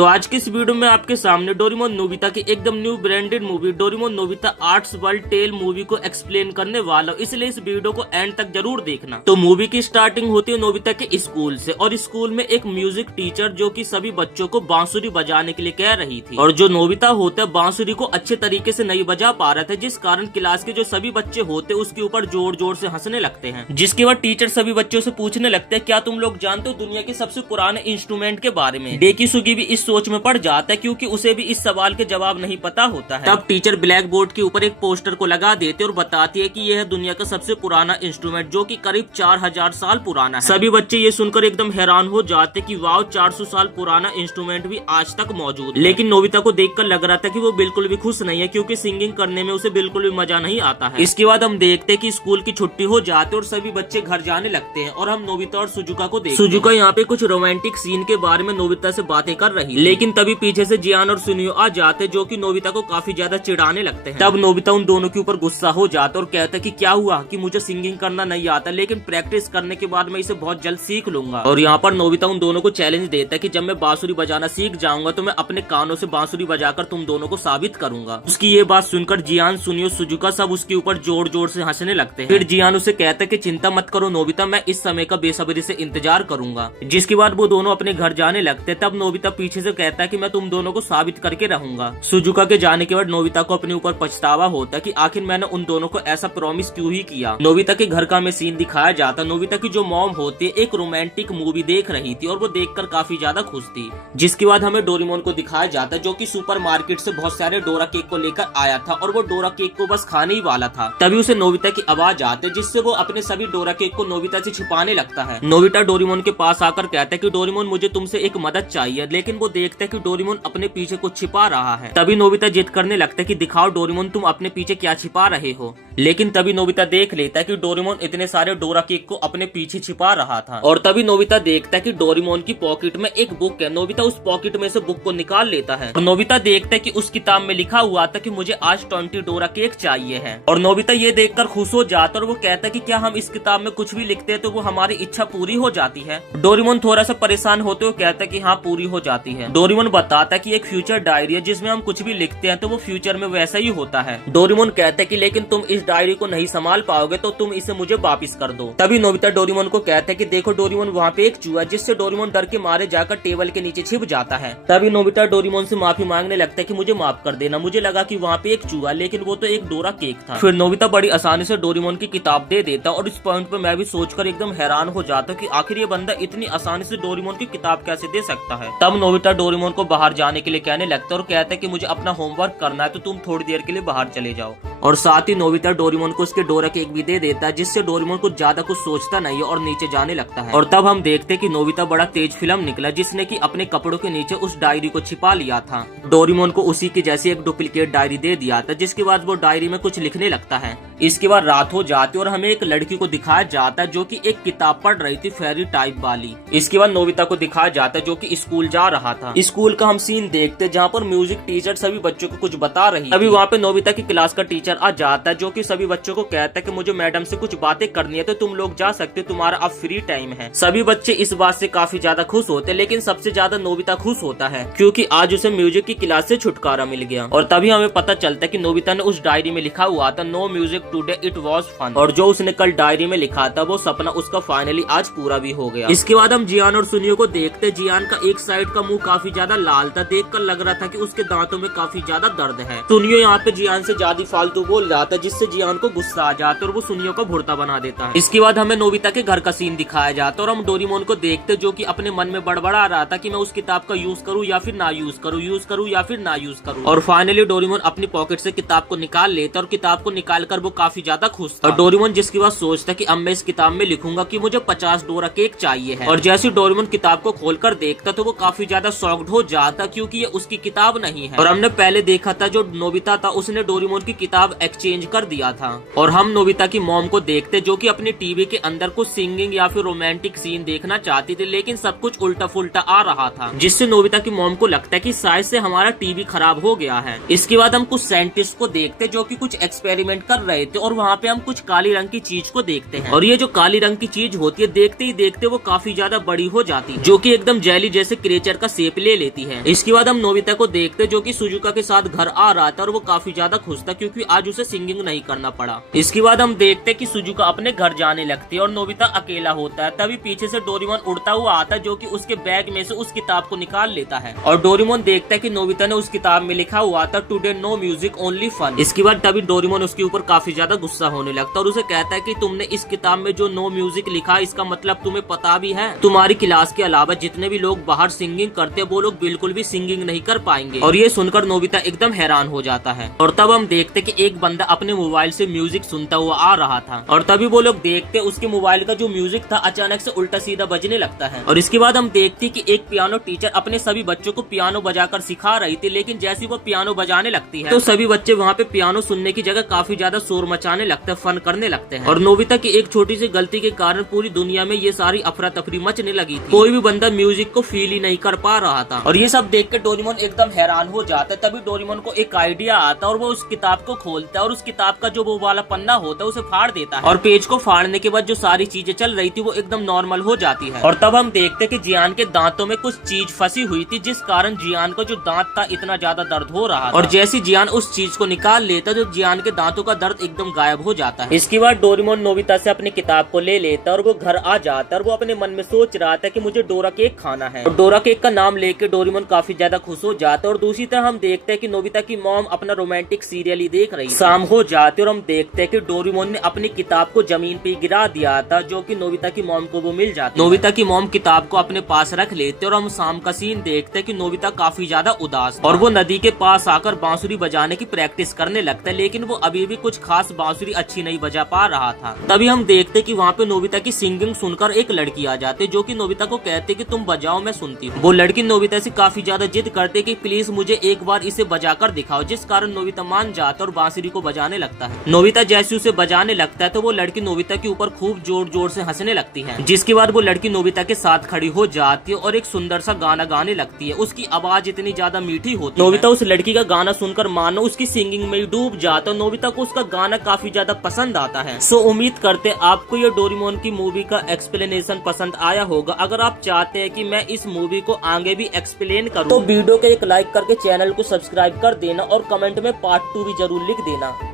तो आज की इस वीडियो में आपके सामने डोरेमोन नोबिता की एकदम new branded movie Doraemon Nobita arts world tale movie को एक्सप्लेन करने वाला हूँ, इसलिए इस वीडियो को एंड तक जरूर देखना। तो मूवी की स्टार्टिंग होती है नोबिता के स्कूल से, और स्कूल में एक म्यूजिक टीचर जो कि सभी बच्चों को बांसुरी बजाने के लिए कह रही थी, और जो नोबिता होता है बांसुरी को अच्छे तरीके से नहीं बजा पा रहा था, जिस कारण क्लास के जो सभी बच्चे होते उसके ऊपर जोर जोर से हंसने लगते हैं। जिसके बाद टीचर सभी बच्चों से पूछने लगते हैं, क्या तुम लोग जानते हो दुनिया के सबसे पुराने इंस्ट्रूमेंट के बारे में? डेकिसुगी भी इस सोच में पड़ जाता है क्योंकि उसे भी इस सवाल के जवाब नहीं पता होता है। तब टीचर ब्लैक बोर्ड के ऊपर एक पोस्टर को लगा देते और बताती है कि यह दुनिया का सबसे पुराना इंस्ट्रूमेंट जो कि करीब 4000 साल पुराना है। सभी बच्चे ये सुनकर एकदम हैरान हो जाते कि वाव, 400 साल पुराना इंस्ट्रूमेंट भी आज तक मौजूद है। लेकिन नोबिता को देखकर लग रहा था कि वो बिल्कुल भी खुश नहीं है क्योंकि सिंगिंग करने में उसे बिल्कुल भी मजा नहीं आता है। इसके बाद हम देखते कि स्कूल की छुट्टी हो जाती और सभी बच्चे घर जाने लगते हैं, और हम नोबिता और सुजुका को देखते हैं। सुजुका यहाँ पे कुछ रोमांटिक सीन के बारे में नोबिता से बातें कर रही, लेकिन तभी पीछे से जियान और सुनियो आ जाते जो कि नोबिता को काफी ज्यादा चिढ़ाने लगते हैं। तब नोबिता उन दोनों के ऊपर गुस्सा हो जाता और कहता कि क्या हुआ कि मुझे सिंगिंग करना नहीं आता, लेकिन प्रैक्टिस करने के बाद मैं इसे बहुत जल्द सीख लूंगा। और यहाँ पर नोबिता उन दोनों को चैलेंज देता है कि जब मैं बांसुरी बजाना सीख जाऊंगा तो मैं अपने कानों से बांसुरी बजाकर तुम दोनों को साबित करूंगा। उसकी ये बात सुनकर जियान, सुनियो, सुजुका सब उसके ऊपर जोर जोर से हंसने लगते हैं। फिर जियान उसे कहता है कि चिंता मत करो नोबिता, मैं इस समय का बेसब्री से इंतजार करूंगा। जिसके बाद वो दोनों अपने घर जाने लगते। तब नोबिता पीछे से कहता है कि मैं तुम दोनों को साबित करके रहूंगा। सुजुका के जाने के बाद नोबिता को अपने ऊपर पछतावा होता कि आखिर मैंने उन दोनों को ऐसा प्रॉमिस क्यों ही किया। नोबिता के घर का में सीन दिखाया जाता। नोबिता की जो मॉम होती है एक रोमांटिक मूवी देख रही थी और वो देखकर काफी ज्यादा खुश थी। जिसके बाद हमें डोरेमोन को दिखाया जाता जो कि सुपरमार्केट से बहुत सारे डोरा केक को लेकर आया था, और वो डोरा केक को बस खाने ही वाला था। तभी उसे नोबिता की आवाज आती है, जिससे वो अपने सभी डोरा केक को नोबिता से छिपाने लगता है। नोबिता डोरेमोन के पास आकर कहता है कि डोरेमोन मुझे तुमसे एक मदद चाहिए, लेकिन वो देखता है कि डोरेमोन अपने पीछे कुछ छिपा रहा है। तभी नोबिता जिद करने लगता है कि दिखाओ डोरेमोन तुम अपने पीछे क्या छिपा रहे हो। लेकिन तभी नोबिता देख लेता है कि डोरेमोन इतने सारे डोरा केक को अपने पीछे छिपा रहा था, और तभी नोबिता देखता है कि डोरेमोन की पॉकेट में एक बुक है। नोबिता उस पॉकेट में से बुक को निकाल लेता है, और नोबिता देखता है कि उस किताब में लिखा हुआ था कि मुझे आज 20 डोरा केक चाहिए है। और नोबिता ये देखकर खुश हो जाता और वो कहता है कि क्या हम इस किताब में कुछ भी लिखते हैं तो वो हमारी इच्छा पूरी हो जाती है। डोरेमोन थोड़ा सा परेशान होते हुए कहता है कि हाँ, पूरी हो जाती है। डोरेमोन बताता है कि एक फ्यूचर डायरी है जिसमें हम कुछ भी लिखते हैं तो वो फ्यूचर में वैसा ही होता है। डोरेमोन कहता है कि लेकिन तुम इस डायरी को नहीं संभाल पाओगे तो तुम इसे मुझे वापस कर दो। तभी नोबिता डोरेमोन को कहता है कि देखो डोरेमोन, वहाँ पे एक चूहा, जिससे डोरेमोन डर के मारे जाकर टेबल के नीचे छिप जाता है। तभी नोबिता डोरेमोन से माफी मांगने लगता है कि मुझे माफ कर देना, मुझे लगा कि वहाँ पे एक चूहा, लेकिन वो तो एक डोरा केक था। फिर नोबिता बड़ी आसानी से डोरेमोन की किताब दे देता, और इस पॉइंट पे मैं भी सोचकर एकदम हैरान हो जाता कि आखिर ये बंदा इतनी आसानी से डोरेमोन की किताब कैसे दे सकता है। तब नोबिता डोरेमोन को बाहर जाने के लिए कहने लगता है और कहता है कि मुझे अपना होमवर्क करना है तो तुम थोड़ी देर के लिए बाहर चले जाओ। और साथ ही नोबिता डोरेमोन को उसके डोरा केक भी दे देता है, जिससे डोरेमोन कुछ ज्यादा कुछ सोचता नहीं है और नीचे जाने लगता है। और तब हम देखते कि नोबिता बड़ा तेज फिल्म निकला, जिसने कि अपने कपड़ों के नीचे उस डायरी को छिपा लिया था। डोरेमोन को उसी की जैसी एक डुप्लीकेट डायरी दे दिया था, जिसके बाद वो डायरी में कुछ लिखने लगता है। इसके बाद रात हो जाती और हमें एक लड़की को दिखाया जाता है जो कि एक किताब पढ़ रही थी, फेरी टाइप वाली। इसके बाद नोबिता को दिखाया जाता है जो कि स्कूल जा रहा था। स्कूल का हम सीन देखते जहाँ पर म्यूजिक टीचर सभी बच्चों को कुछ बता रही। अभी वहाँ पे नोबिता की क्लास का टीचर आ जाता है जो कि सभी बच्चों को कहता है कि मुझे मैडम से कुछ बातें करनी है तो तुम लोग जा सकते, तुम्हारा अब फ्री टाइम है। सभी बच्चे इस बात से काफी ज्यादा खुश होते, लेकिन सबसे ज्यादा नोबिता खुश होता है क्योंकि आज उसे म्यूजिक की क्लास से छुटकारा मिल गया। और तभी हमें पता चलता है कि नोबिता ने उस डायरी में लिखा हुआ था no music today it was fun, और जो उसने कल डायरी में लिखा था वो सपना उसका फाइनली आज पूरा भी हो गया। इसके बाद हम जियान और सुनियो को देखते। जियान का एक साइड का मुंह काफी ज्यादा लाल था, देखकर लग रहा था कि उसके दांतों में काफी ज्यादा दर्द है। सुनियो यहाँ पे जियान से ज्यादा फालतू बोल रहा था, जिससे जियान को गुस्सा आ जाता और वो सुनियो को भुड़ता बना देता है। इसके बाद हमें नोबिता के घर का सीन दिखाया जाता और हम डोरेमोन को देखते जो कि अपने मन में बड़बड़ा रहा था कि मैं उस किताब का यूज करूँ या फिर ना यूज करूँ, यूज करूँ या फिर ना यूज करूँ। और फाइनली डोरेमोन अपनी पॉकेट से किताब को निकाल लेता और किताब को निकाल कर वो काफी ज्यादा खुश था। और डोरेमोन जिसकी बात सोचता कि अब मैं इस किताब में लिखूंगा कि मुझे 50 डोरा केक चाहिए है। और जैसे डोरेमोन किताब को खोलकर देखता तो वो काफी ज्यादा शॉक्ड हो जाता क्योंकि ये उसकी किताब नहीं है। और हमने पहले देखा था जो नोबिता था उसने डोरेमोन की किताब एक्सचेंज कर दिया था। और हम नोबिता की मॉम को देखते जो कि अपनी टीवी के अंदर कुछ सिंगिंग या फिर रोमांटिक सीन देखना चाहती थी, लेकिन सब कुछ उल्टा फुल्टा आ रहा था, जिससे नोबिता की मॉम को लगता है कि शायद से हमारा टीवी खराब हो गया है। इसके बाद हम कुछ साइंटिस्ट को देखते जो कि कुछ एक्सपेरिमेंट कर रहे लेते और वहाँ पे हम कुछ काली रंग की चीज को देखते हैं और ये जो काली रंग की चीज होती है देखते ही देखते वो काफी ज्यादा बड़ी हो जाती है, जो कि एकदम जेली जैसे क्रिएचर का शेप ले लेती है। इसके बाद हम नोबिता को देखते जो कि सुजुका के साथ घर आ रहा था और वो काफी ज्यादा खुश था क्योंकि आज उसे सिंगिंग नहीं करना पड़ा। इसके बाद हम देखते कि सुजुका अपने घर जाने लगती है और नोबिता अकेला होता है। तभी पीछे से डोरेमोन उड़ता हुआ आता है जो कि उसके बैग में से उस किताब को निकाल लेता है और डोरेमोन देखता है कि नोबिता ने उस किताब में लिखा हुआ था today no music only fun. इसके बाद तभी डोरेमोन उसके ऊपर काफी ज्यादा गुस्सा होने लगता है और उसे कहता है कि तुमने इस किताब में जो नो म्यूजिक लिखा इसका मतलब तुम्हें पता भी है तुम्हारी क्लास के अलावा जितने भी लोग बाहर सिंगिंग करते हैं वो लोग बिल्कुल भी सिंगिंग नहीं कर पाएंगे। और ये सुनकर नोबिता एकदम हैरान हो जाता है और तब हम देखते कि एक बंदा अपने मोबाइल से म्यूजिक सुनता हुआ आ रहा था और तभी वो लोग देखते उसके मोबाइल का जो म्यूजिक था अचानक से उल्टा सीधा बजने लगता है। और इसके बाद हम देखते कि एक पियानो टीचर अपने सभी बच्चों को पियानो बजाकर सिखा रही थी, लेकिन जैसे वो पियानो बजाने लगती है तो सभी बच्चे वहाँ पे पियानो सुनने की जगह काफी ज्यादा शोर मचाने लगते हैं, फन करने लगते हैं। और नोबिता की एक छोटी सी गलती के कारण पूरी दुनिया में ये सारी अफरा तफरी मचने लगी थी। कोई भी बंदा म्यूजिक को फील ही नहीं कर पा रहा था और ये सब देख के डोरेमोन एकदम हैरान हो जाता है। तभी डोरेमोन को एक आइडिया आता है और वो उस किताब को खोलता है और उस किताब का जो वो वाला पन्ना होता है उसे फाड़ देता है और पेज को फाड़ने के बाद जो सारी चीजें चल रही थी वो एकदम नॉर्मल हो जाती है। और तब हम देखते कि जियान के दांतों में कुछ चीज फंसी हुई थी जिस कारण जियान का जो दांत था इतना ज्यादा दर्द हो रहा था और जैसे जियान उस चीज को निकाल लेता तो जियान के दांतों का दर्द एकदम गायब हो जाता है। इसके बाद डोरेमोन नोबिता से अपनी किताब को ले लेता और वो घर आ जाता और वो अपने मन में सोच रहा था कि मुझे डोरा केक खाना है और डोरा केक का नाम लेके डोरेमोन काफी ज्यादा खुश हो जाता है। और दूसरी तरफ हम देखते हैं कि नोबिता की मॉम अपना रोमांटिक सीरियल ही देख रही है। शाम हो जाती और हम देखते हैं कि डोरेमोन ने अपनी किताब को जमीन पे गिरा दिया था जो कि नोबिता की मॉम को वो मिल जाती है। नोबिता की मॉम किताब को अपने पास रख लेते और हम शाम का सीन देखते हैं कि नोबिता काफी ज्यादा उदास और वो नदी के पास आकर बांसुरी बजाने की प्रैक्टिस करने लगता है, लेकिन वो अभी भी कुछ खास बांसुरी अच्छी नहीं बजा पा रहा था। तभी हम देखते कि वहाँ पे नोबिता की सिंगिंग सुनकर एक लड़की आ जाती है जो कि नोबिता को कहते कि तुम बजाओ मैं सुनती हूँ। वो लड़की नोबिता से काफी ज्यादा जिद करते कि प्लीज मुझे एक बार इसे बजाकर दिखाओ, जिस कारण नोबिता मान जाता और बांसुरी को बजाने लगता है। नोबिता जैसे उसे बजाने लगता है तो वो लड़की नोबिता के ऊपर खूब जोर जोर से हंसने लगती है, जिसके बाद वो लड़की नोबिता के साथ खड़ी हो जाती है और एक सुंदर सा गाना गाने लगती है। उसकी आवाज इतनी ज्यादा मीठी होती है नोबिता उस लड़की का गाना सुनकर मानो उसकी सिंगिंग में डूब जाता है। नोबिता को उसका गाना काफी ज्यादा पसंद आता है। सो उम्मीद करते आपको ये डोरेमोन की मूवी का एक्सप्लेनेशन पसंद आया होगा। अगर आप चाहते हैं कि मैं इस मूवी को आगे भी एक्सप्लेन करूं तो वीडियो को एक लाइक करके चैनल को सब्सक्राइब कर देना और कमेंट में पार्ट 2 भी जरूर लिख देना।